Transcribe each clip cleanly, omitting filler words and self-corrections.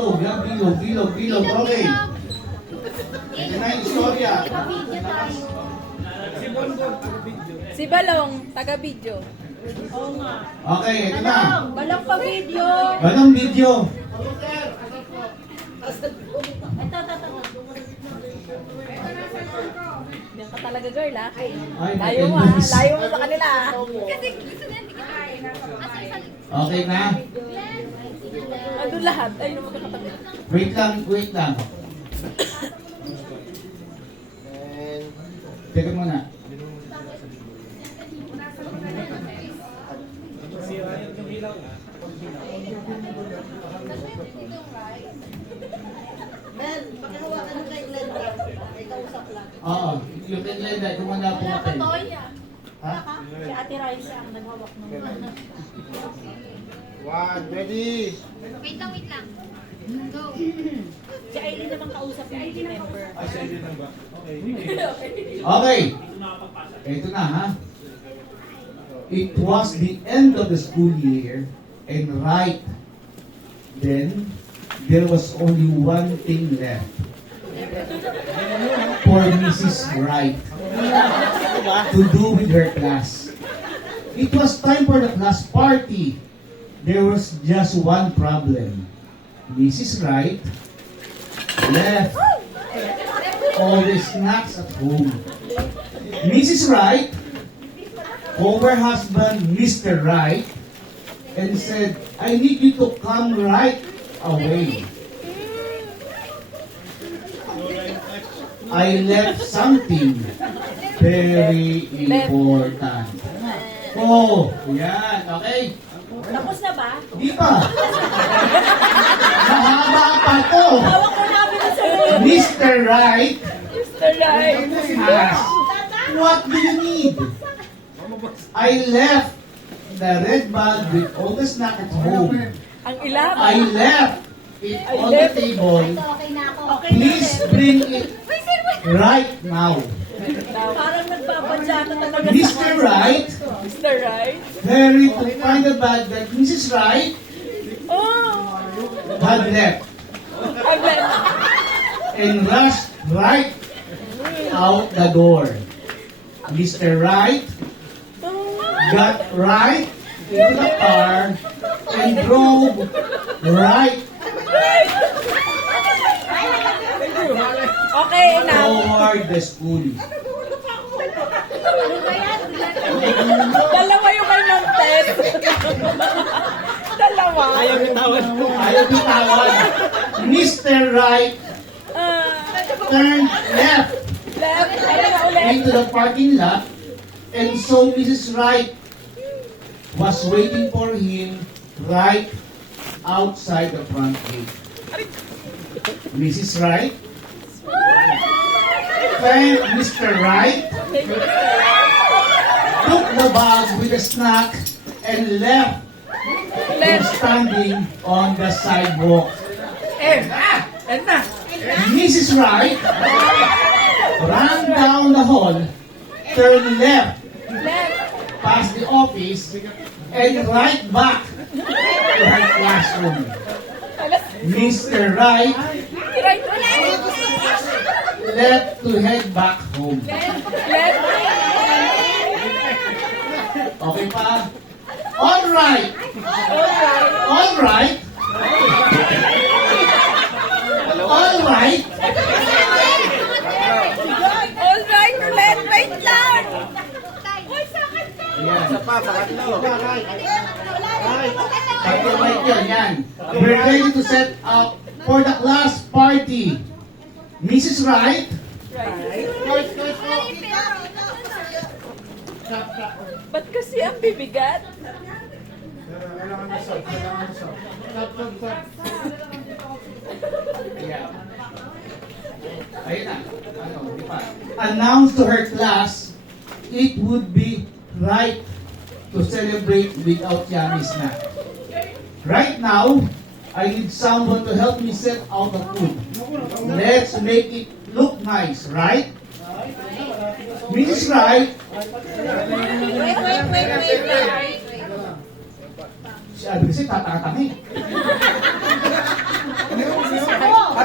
Bilog, yan, bilog, bilog, bilog. Okay. Ito na yung istorya. Si Balong, taga-video. Oo nga. Okay, ito na. Balak pa video. Anong video? Ito. Diyan ka talaga, girl, ha? Ay, Layo mo, ha? goodness. Layo mo sa kanila, ha? Okay na? Ano lahat? Ay, naman kakatabi. Wait lang, wait lang. Teka muna. Ben, pakihawakan ng kay Glenda. Ay, kausap lang. Oo, yung kay Glenda, kumanda po natin. Ha? Si Ate Raisa ang naghawak ng One, ready? Wait lang. Go. Si Aileen naman kausap ni Aileen member. Okay. Ito na, ha? It was the end of the school year, and right then, there was only one thing left for Mrs. Wright to do with her class. It was time for the class party. There was just one problem. Mrs. Wright left all the snacks at home. Mrs. Wright called her husband, Mr. Wright, and said, I need you to come right away. I left something very important. Oh, yan, okay? Tapos na ba? Di pa. Mahaba pa to. Hawak ko namin na sa'yo. Mr. Wright Mr. Right. asked, what do you need? I left the red bag with all the snack at home. Ang ilap. I left it on the table. Okay na ako. Please bring it right now. Parang nagpapadyata talaga sa Mr. Wright Mr. Right. hurried to find the bag that Mrs. Wright Oh! had left Ang lap. and rushed right out the door. Mr. Wright got right into the car and drove right Okay, enough. toward the school. Dalawa yung kay Ma'am Tess. Dalawa. Ayaw bitawan. Ayaw bitawan. Mr. Wright turned left Left. Ano na ulit? into the parking lot, and so Mrs. Wright was waiting for him right outside the front gate. Mrs. Wright thanked Mr. Wright, took the bag with the snack, and left him standing on the sidewalk. Mrs. Wright ran down the hall, turned left, past the office, and right back to her classroom. Mr. Wright Right. left to head back home. Left. Okay pa? All right. All right. All right. All right, ulit. Wait lang. Yan. Isa pa, pangatlo. Pagka right yun, yan. We're ready to set up for the class party. Mrs. Wright, Ba't kasi ang bibigat? Kailangan mo sa. yeah. Ayun na. Ano, di pa. Announced to her class, it would be right to celebrate without yummy snack. Right now, I need someone to help me set out the food. Let's make it look nice, right? Mrs. Wright, si Adri kasi tatatang eh.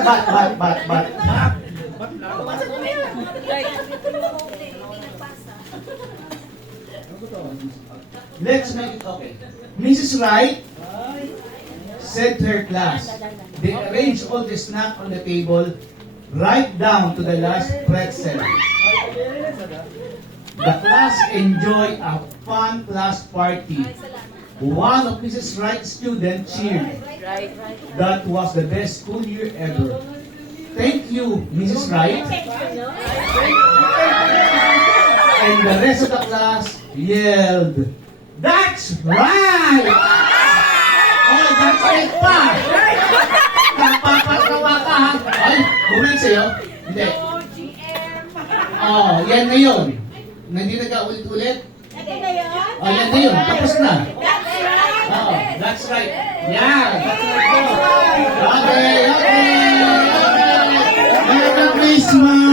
But. Let's make it okay. Mrs. Wright said to her class, they arranged all the snack on the table right down to the last pretzel. The class enjoyed a fun class party. One of Mrs. Wright's students cheered. Right. That was the best school year ever. Thank you, Mrs. Wright. And the rest of the class yelled, "That's right!" Oh, that's right pa! Napapatawa ka ha? Ay, bumalik sa'yo? Hindi. Oh, yan na yun. Hindi nagkaulit-ulit? Ito na yun? Oh, yan na yun. Tapos na. Oh, that's right. Yan. Okay. Merry Christmas!